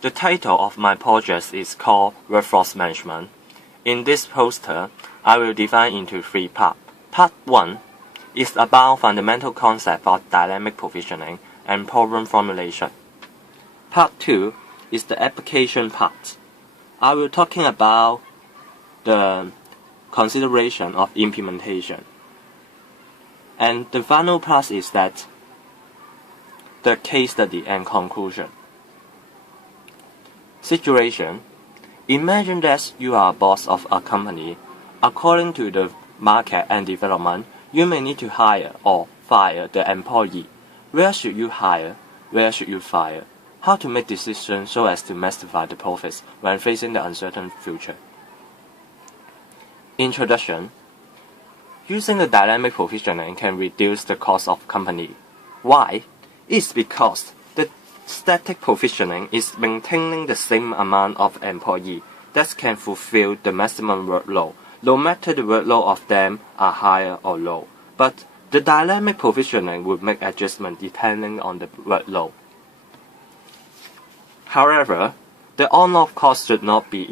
The title of my project is called Workforce Management. In this poster, I will divide into three parts. Part 1 is about fundamental concept of dynamic provisioning and problem formulation. Part 2 is the application part. I will talking about the consideration of implementation. And the final part is that the case study and conclusion. Situation: imagine that you are a boss of a company. According to the market and development, you may need to hire or fire the employee. Where should you hire? Where should you fire? How to make decisions so as to maximize the profits when facing the uncertain future. Introduction: using the dynamic provisioning can reduce the cost of company. Why? It's because the static provisioning is maintaining the same amount of employee that can fulfill the maximum workload, no matter the workload of them are higher or low. But the dynamic provisioning will make adjustment depending on the workload. However, the on-off cost should not be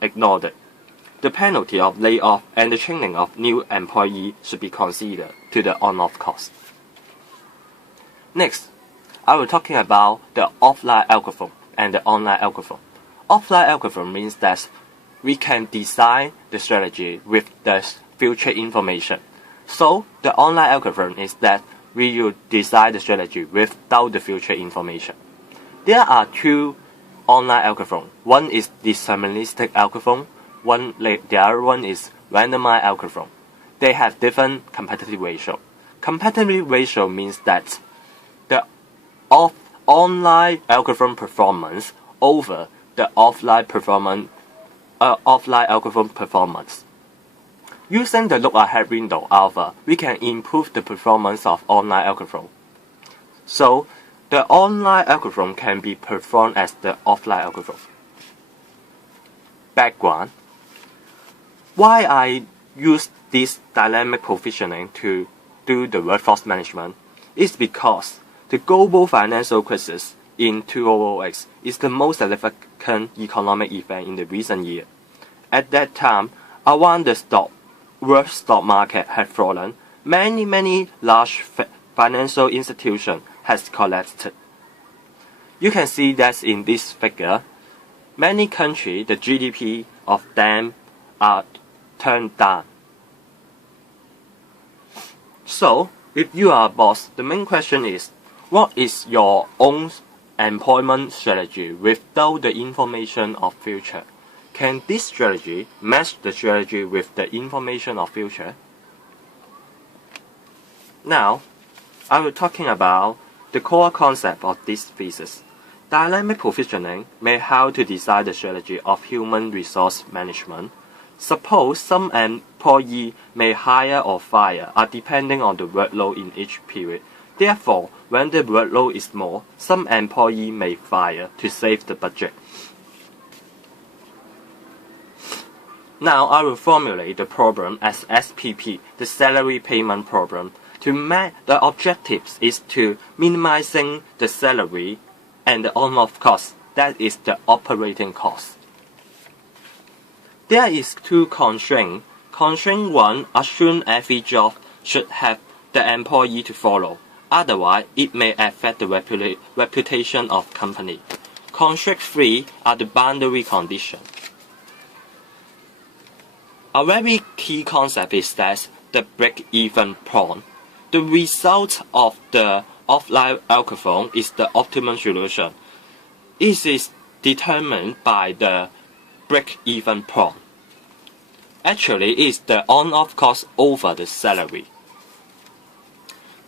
ignored. The penalty of layoff and the training of new employees should be considered to the on-off cost. Next, I will talking about the offline algorithm and the online algorithm. Offline algorithm means that we can design the strategy with the future information. So the online algorithm is that we will design the strategy without the future information. There are two online algorithms. One is deterministic algorithm. The other one is randomized algorithm. They have different competitive ratio. Competitive ratio means that the online algorithm performance over the offline algorithm performance. Using the look-ahead window alpha, we can improve the performance of online algorithm. So the online algorithm can be performed as the offline algorithm. Background: why I use this dynamic provisioning to do the workforce management is because the global financial crisis in 2008 is the most significant economic event in the recent year. At that time, around the world stock market had fallen. Many large financial institutions has collapsed. You can see that in this figure. Many countries, the GDP of them are turned down. So, if you are a boss, the main question is, what is your own employment strategy without the information of future? Can this strategy match the strategy with the information of future? Now, I will talking about the core concept of this thesis. Dynamic provisioning may help to design the strategy of human resource management. Suppose some employee may hire or fire depending on the workload in each period. Therefore, when the workload is more, some employee may fire to save the budget. Now I will formulate the problem as SPP, the salary payment problem. The objectives is to minimizing the salary and the on-off cost, that is the operating cost. There is two constraints. Constraint 1 assume every job should have the employee to follow. Otherwise, it may affect the reputation of company. Constraint 3 are the boundary conditions. A very key concept is that the break-even point. The result of the offline algorithm is the optimum solution. It is determined by the break-even point. Actually, it is the on-off cost over the salary.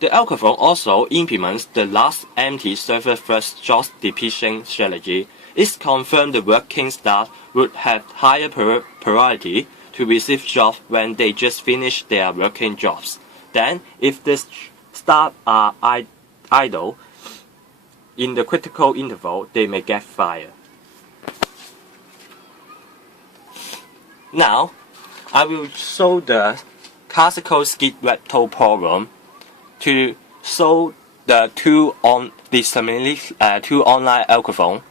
The algorithm also implements the last empty server first job depletion strategy. It confirms the working staff would have higher priority to receive jobs when they just finish their working jobs. Then, if the staff are idle in the critical interval, they may get fired. Now, I will show the classical skid rectal problem to show the two online algorithm.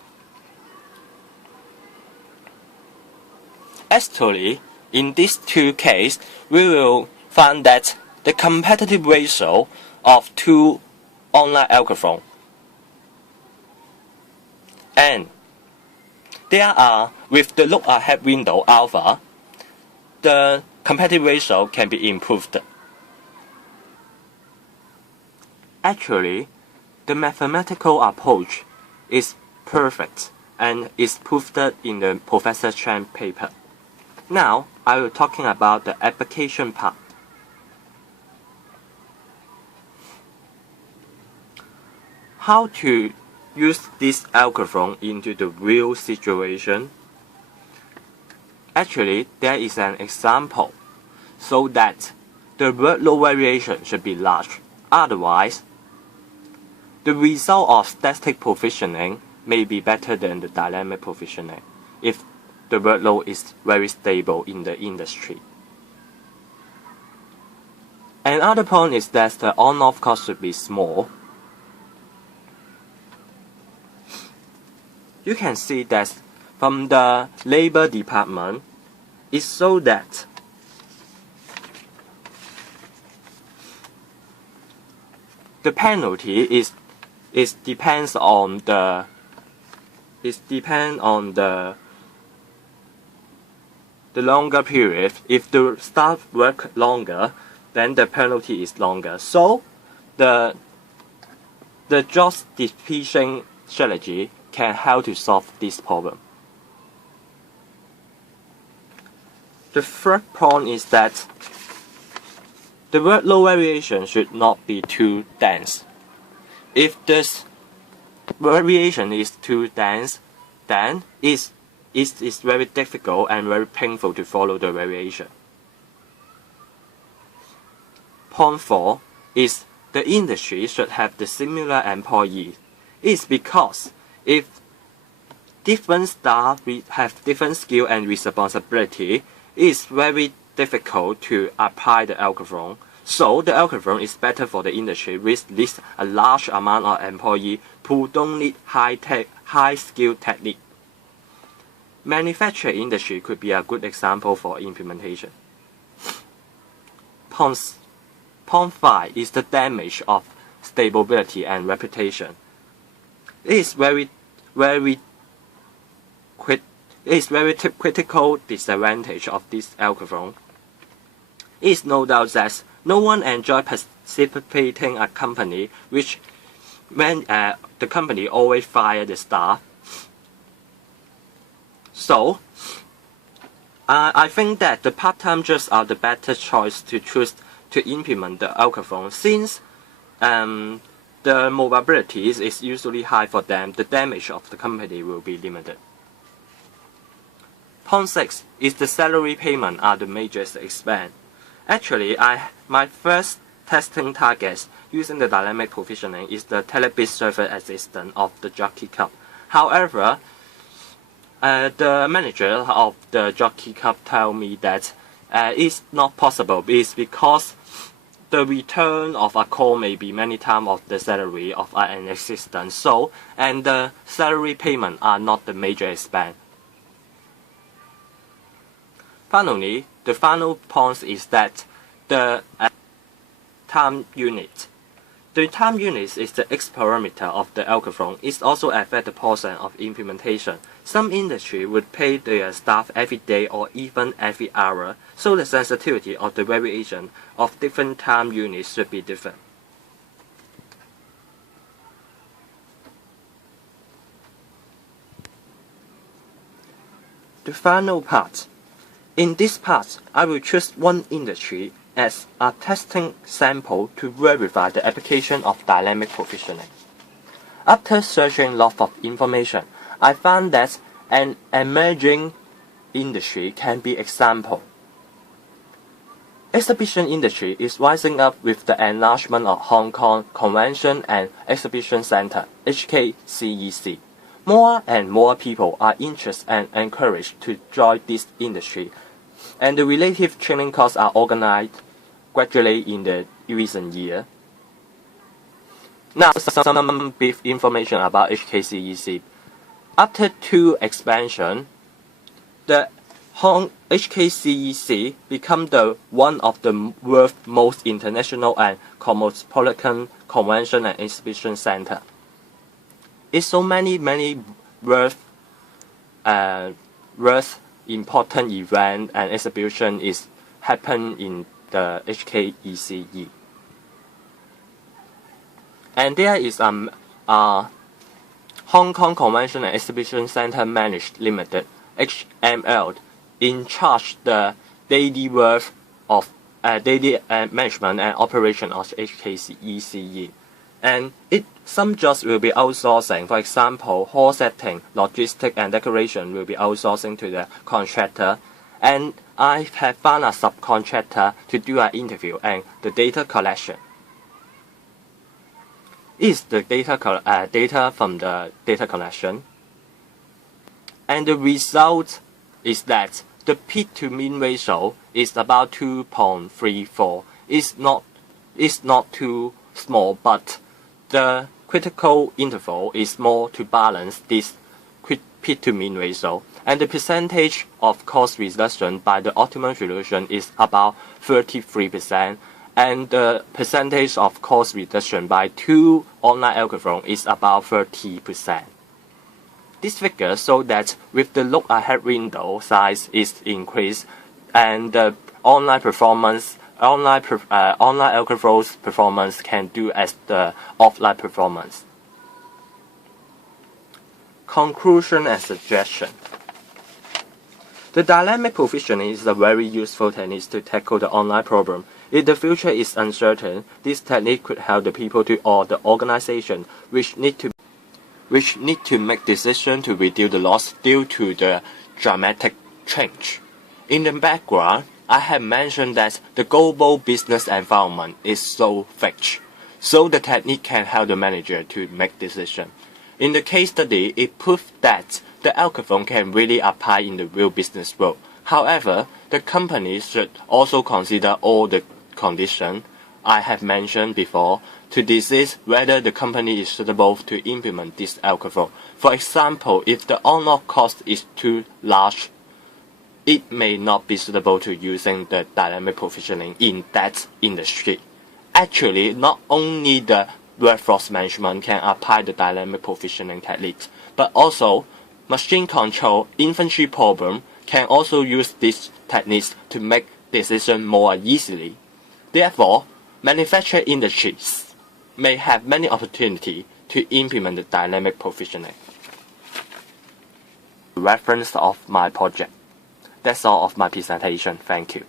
Actually, in these two cases, we will find that the competitive ratio of two online algorithms and there are with the look ahead window alpha, the competitive ratio can be improved. Actually, the mathematical approach is perfect and is proved in the Professor Chen paper. Now, I will talking about the application part. How to use this algorithm into the real situation? Actually, there is an example, so that the workload variation should be large. Otherwise, the result of static provisioning may be better than the dynamic provisioning if the workload is very stable in the industry. Another point is that the on-off cost should be small. You can see that from the labor department, it shows that the penalty depends on the longer period. If the staff work longer, then the penalty is longer. So the job distribution strategy can help to solve this problem. The third point is that the workload variation should not be too dense. If this variation is too dense, then it is very difficult and very painful to follow the variation. Point 4 is the industry should have the similar employees. It's because if different staff have different skill and responsibility, it's very difficult to apply the algorithm. So the algorithm is better for the industry with at least a large amount of employees who don't need high-skill technique. Manufacturing industry could be a good example for implementation. Point 5 is the damage of stability and reputation. It is very critical disadvantage of this algorithm. It is no doubt that no one enjoys participating in a company which when the company always fire the staff. So I think that the part-time jobs are the better choice to choose to implement the algorithm since the mobility is usually high for them. The damage of the company will be limited. Point 6 is the salary payment are the major expense. Actually, my first testing targets using the dynamic provisioning is the Telebit server assistant of the Jockey Club. However, the manager of the Jockey Club tell me that it's not possible. It's because the return of a call may be many times of the salary of an assistant. So, and the salary payment are not the major expense. Finally, the final point is that the time unit. The time unit is the X parameter of the algorithm. It also affects the portion of implementation. Some industry would pay their staff every day or even every hour, so the sensitivity of the variation of different time units should be different. The final part. In this part, I will choose one industry as a testing sample to verify the application of dynamic provisioning. After searching lots of information, I found that an emerging industry can be example. Exhibition industry is rising up with the enlargement of Hong Kong Convention and Exhibition Center (HKCEC). More and more people are interested and encouraged to join this industry, and the relative training courses are organized gradually in the recent year. Now, some brief information about HKCEC. After two expansion, the HKCEC become the one of the world's most international and cosmopolitan convention and exhibition center. It's so many world important event and exhibition is happen in the HKECE. And there is Hong Kong Convention and Exhibition Center Managed Limited (HML) in charge the daily work of daily management and operation of HKECE. And some jobs will be outsourcing. For example, hall setting, logistics, and decoration will be outsourcing to the contractor. And I have found a subcontractor to do an interview and the data collection. Is the data from the data collection, and the result is that the peak to mean ratio is about 2.34. It's not too small, but the critical interval is more to balance this peak to mean ratio, and the percentage of cost reduction by the optimum solution is about 33%. And the percentage of cost reduction by two online algorithms is about 30%. This figure shows that with the look-ahead window size is increased, and the online algorithms performance can do as the offline performance. Conclusion and suggestion. The dynamic provisioning is a very useful technique to tackle the online problem. If the future is uncertain, this technique could help the people or the organization which need to make decisions to reduce the loss due to the dramatic change. In the background, I have mentioned that the global business environment is so fixed, so the technique can help the manager to make decisions. In the case study, it proved that the algorithm can really apply in the real business world. However, the company should also consider all the conditions I have mentioned before to decide whether the company is suitable to implement this algorithm. For example, if the on-off cost is too large, it may not be suitable to using the dynamic provisioning in that industry. Actually, not only the workforce management can apply the dynamic provisioning techniques, but also machine control inventory problem can also use these techniques to make decisions more easily. Therefore, manufacturing industries may have many opportunities to implement the dynamic provisioning. Reference of my project. That's all of my presentation. Thank you.